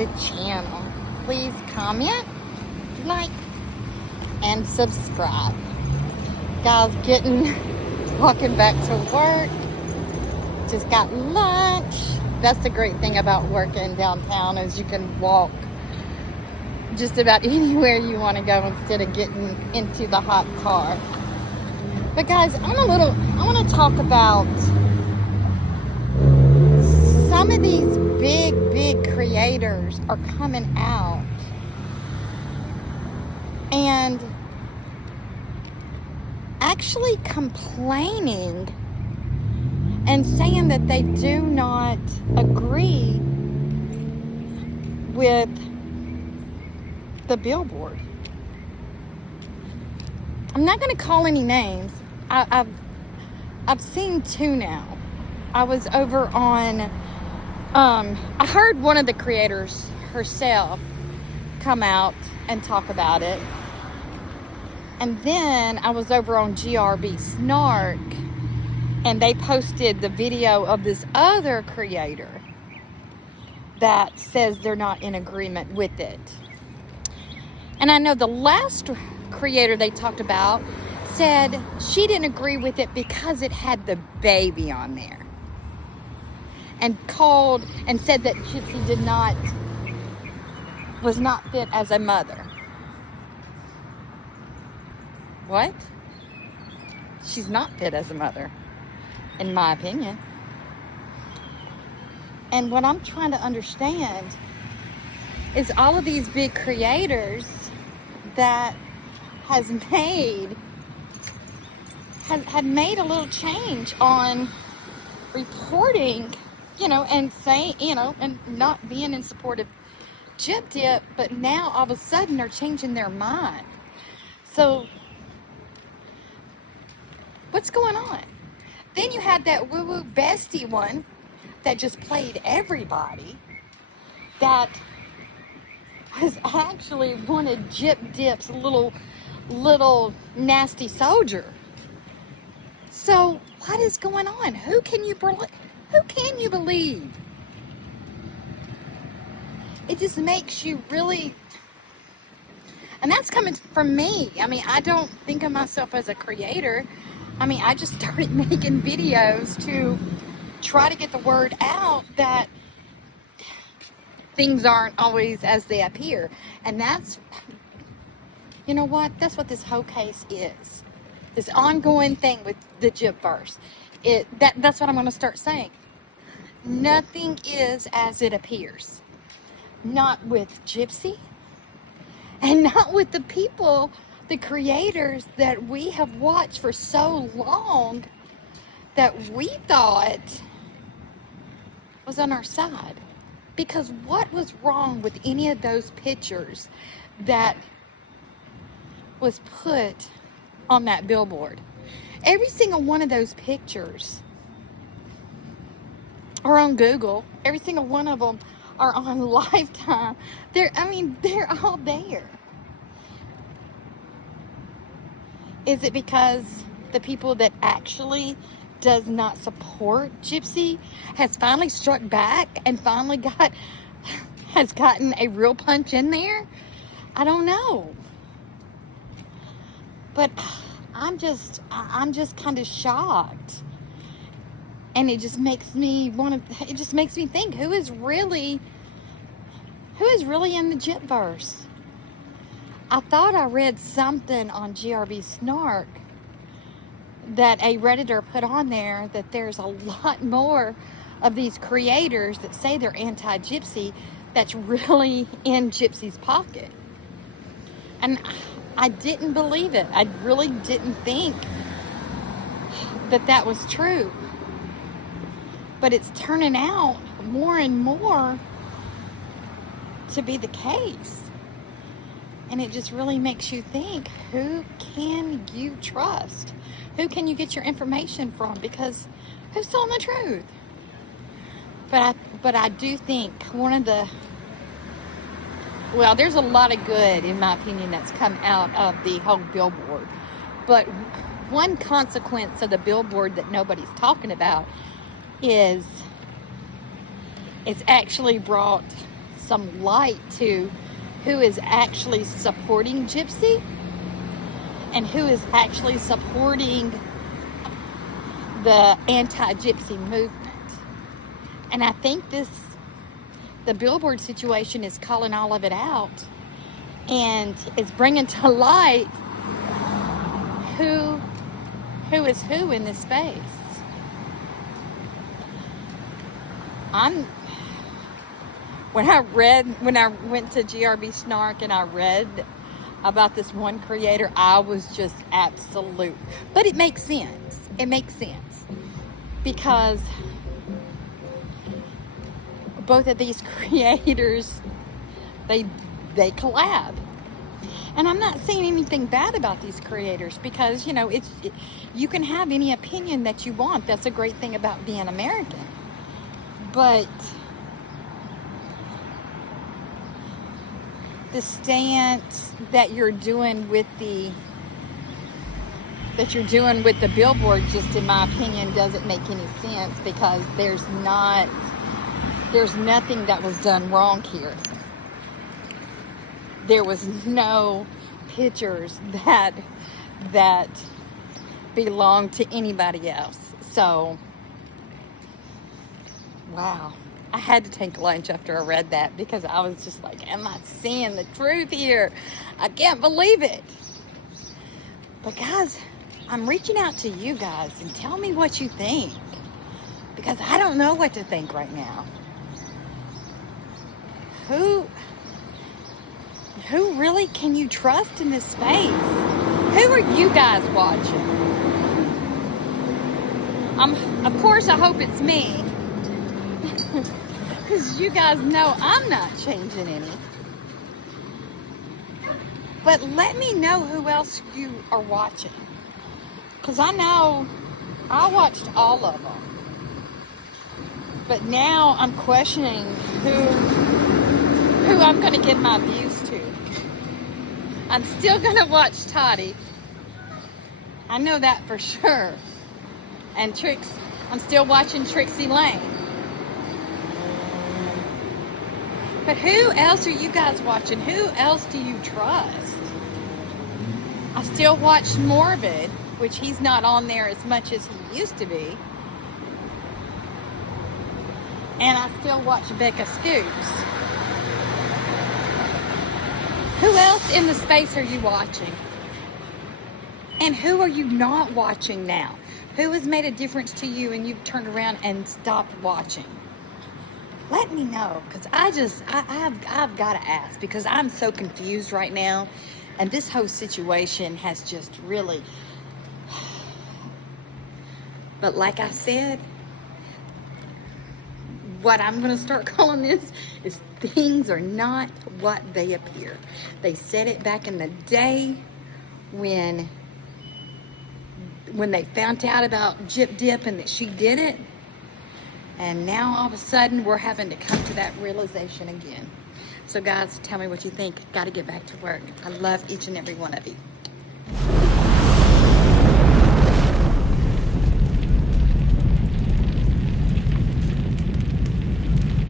the channel, please comment, like, and subscribe. Guys, walking back to work. Just got lunch. That's the great thing about working downtown is you can walk just about anywhere you want to go instead of getting into the hot car. But guys, I want to talk about some of these big creators are coming out and actually complaining and saying that they do not agree with the Billboard. I'm not going to call any names. I've seen two now. I was over on I heard one of the creators herself come out and talk about it. And then I was over on GRB Snark and they posted the video of this other creator that says they're not in agreement with it. And I know the last creator they talked about said she didn't agree with it because it had the baby on there. And called and said that Gypsy was not fit as a mother. What? She's not fit as a mother, in my opinion. And what I'm trying to understand is all of these big creators that had made a little change on reporting, and saying, and not being in support of Gyp Dip, but now all of a sudden they're changing their mind. So what's going on? Then you had that woo-woo bestie one that just played everybody that was actually one of Gyp Dip's little nasty soldier. So what is going on? Who can you believe? It just makes you really, and that's coming from me. I mean, I don't think of myself as a creator. I mean, I just started making videos to try to get the word out that things aren't always as they appear. And that's, you know what? That's what this whole case is. This ongoing thing with the Gypsyverse. That's what I'm going to start saying. Nothing is as it appears. Not with Gypsy. And not with the people, the creators that we have watched for so long that we thought was on our side. Because what was wrong with any of those pictures that was put on that billboard? Every single one of those pictures are on Google. Every single one of them are on Lifetime. They're all there. Is it because the people that actually does not support Gypsy has finally struck back and finally has gotten a real punch in there? I don't know. But I'm just kind of shocked. And it just makes me think, who is really in the Gypsyverse? I thought I read something on GRB Snark that a Redditor put on there that there's a lot more of these creators that say they're anti-Gypsy that's really in Gypsy's pocket. And I didn't believe it. I really didn't think that was true. But it's turning out more and more to be the case. And it just really makes you think, who can you trust? Who can you get your information from? Because who's telling the truth? But I do think there's a lot of good, in my opinion, that's come out of the whole Billboard. But one consequence of the Billboard that nobody's talking about is it's actually brought some light to who is actually supporting Gypsy and who is actually supporting the anti-Gypsy movement. And I think the Billboard situation is calling all of it out and is bringing to light who is who in this space. When I went to GRB Snark and I read about this one creator, I was just absolute. But it makes sense. It makes sense. Because both of these creators, they collab. And I'm not saying anything bad about these creators because, you know, you can have any opinion that you want. That's a great thing about being American. But the stance that you're doing with the Billboard, just in my opinion, doesn't make any sense because there's nothing that was done wrong here. There was no pictures that belonged to anybody else. So, wow. I had to take lunch after I read that because I was just like, am I seeing the truth here? I can't believe it. But guys, I'm reaching out to you guys and tell me what you think because I don't know what to think right now. Who really can you trust in this space? Who are you guys watching? Of course, I hope it's me. Because you guys know I'm not changing any. But let me know who else you are watching. Because I know I watched all of them. But now I'm questioning who I'm going to give my views to. I'm still going to watch Toddy. I know that for sure. And I'm still watching Trixie Lane. But who else are you guys watching? Who else do you trust? I still watch Morbid, which he's not on there as much as he used to be. And I still watch Becca Scoops. Who else in the space are you watching? And who are you not watching now? Who has made a difference to you and you've turned around and stopped watching? Let me know, because I've got to ask, because I'm so confused right now, and this whole situation has just really, but like I said, what I'm going to start calling this is things are not what they appear. They said it back in the day when they found out about Gyp Dip and that she did it. And now all of a sudden we're having to come to that realization again. So guys, tell me what you think. Got to get back to work. I love each and every one of you.